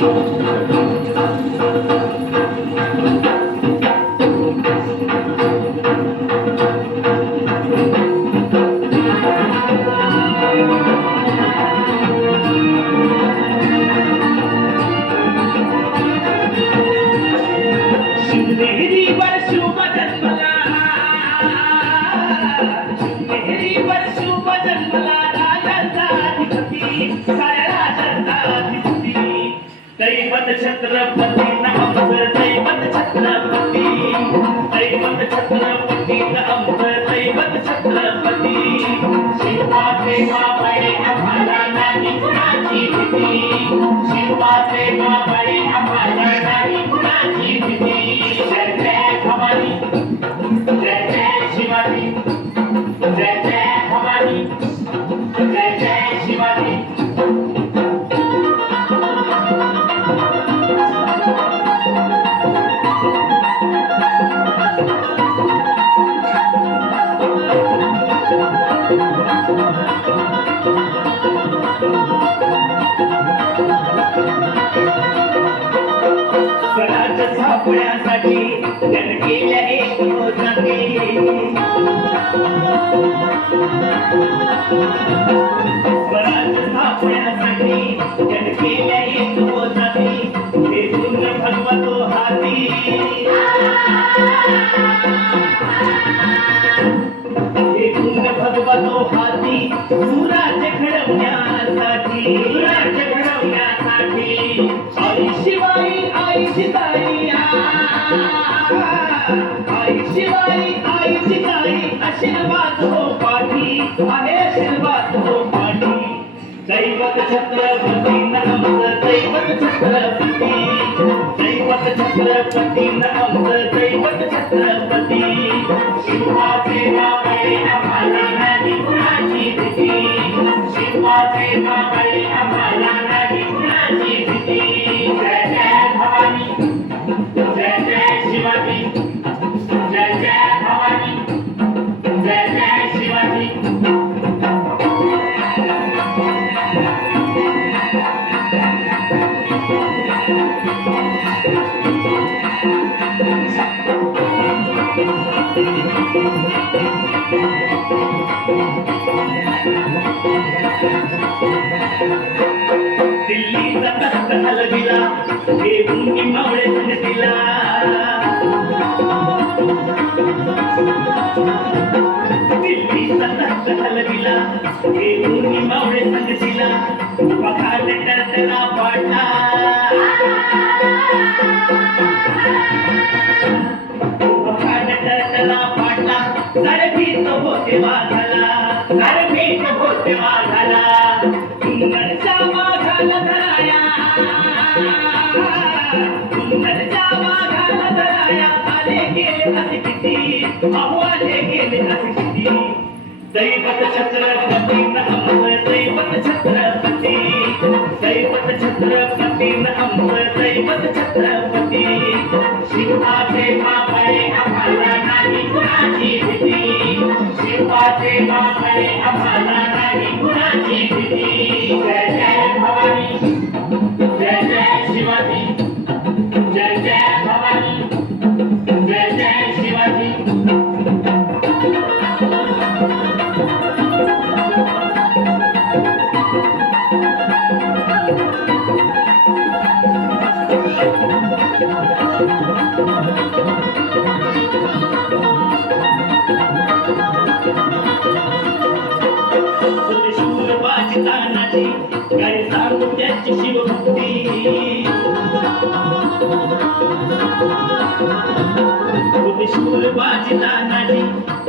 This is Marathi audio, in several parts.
शिवनेरीवर शुभ जन्मला, शिवनेरीवर शुभ जन्मला राजाचा अधिपती, साऱ्या राजाचा अधिपती. दैवत छत्रपती आमचं दैवत छत्रपती, दैवत छत्रपती आमचं दैवत छत्रपती. शिवाचे मावळे आम्हाला नाही कुणाची भीती, शिवाचे मावळे आम्हाला नाही कुणाची भीती. जय जय भवानी, जय जय शिवाजी, जय जय भवानी, जय जय शिवाजी. स्वराज्य सापण्यासाठी जन केल्या एक मोजाने, स्वराज्य सापण्यासाठी जन केल्या एक मोजाने. हे पुण्य भगवतो हाती, हे पुण्य भगवतो हाती. सुराज्य घडवण्यासाठी, सुराज्य घडवण्यासाठी. आई शिवाई आई जिजाई, आई शिवाई आई जिजाई. आशीर्वाद हो पाठी, आहे आशीर्वाद हो पाठी. दैवत छत्रपती आमचं दैवत छत्रपती, दैवत छत्रपती आमचं दैवत छत्रपती. शिवाचे मावळे आम्हाला नाही कुणाची भीती, शिवाचे मावळे आम्हाला नाही कुणाची भीती. जय जय भवानी, जय जय शिवाजी, जय जय भवानी, जय जय शिवाजी. दिल्लीचा कष्ट हलविला, देऊनी मावळे संगतीला. दिल्लीचा कष्ट हलविला, देऊनी मावळे संगतीला. पखाड करतला पाडला, पखाड करतला पाडला. सरभीत होते वाघाला, सरभीत होते वाघाला. सुंदरच्या वाघाला धराया, सुंदरच्या वाघाला धराया. आले गेले असे किती, अहो आले गेले असे किती. दैवत छत्रपती आमचं दैवत छत्रपती, दैवत छत्रपती आमचं दैवत छत्रपती. शिवाचे मावळे आम्हाला नाही कुणाची भीती, शिवाचे मावळे आम्हाला नाही कुणाची भीती. जय जय भवानी, जय जय शिवाजी, जय जय भवानी, जय जय शिवाजी. शूरबाजी तानाची काय सांगू त्याची शिवभक्ती. शूरबाजी तानाची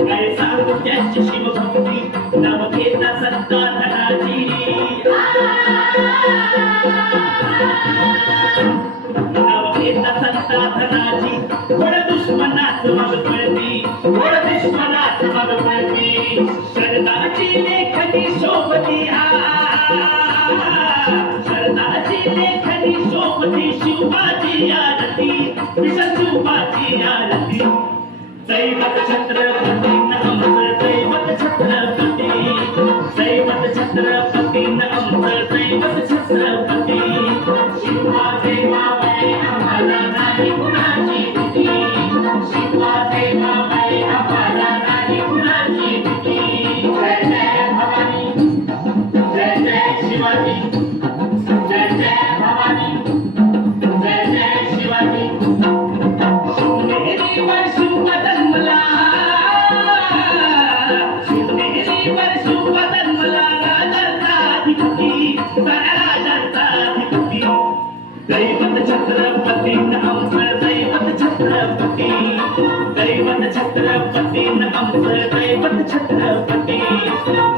काय सांगू त्याची शिवभक्ती. नाव घेता सत्ता धनाची, नाव घेता सत्ता धनाची. थोड दुश्मनाच मग पळती, थोड दुश्मनाच मग पळती. शरदाची लेखनी शोभती, शरदाची लेखनी शोभती. शिवाजी आरती, विषण शिवाजी आरती. दैवत छत्रपती आमचं दैवत छत्रपती, दैवत छत्रपती आमचं दैवत छत्रपती. शिवाजी दैवत छत्रपती आमचं दैवत छत्रपती दैवत छत्रपती आमचं दैवत छत्रपती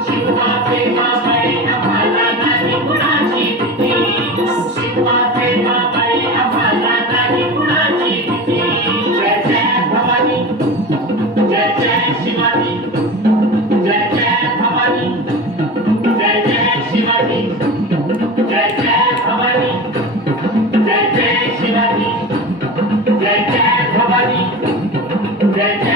शिवाचे बाबाई आम्हाला नाही कुणाची भीती शिवाचे बाबाई आम्हाला नाही कुणाची भीती जय जय भवानी जय जय शिवाजी जय जय भवानी जय जय शिवाजी जय जय भवानी जय जय शिवाजी जय जय भवानी जय जय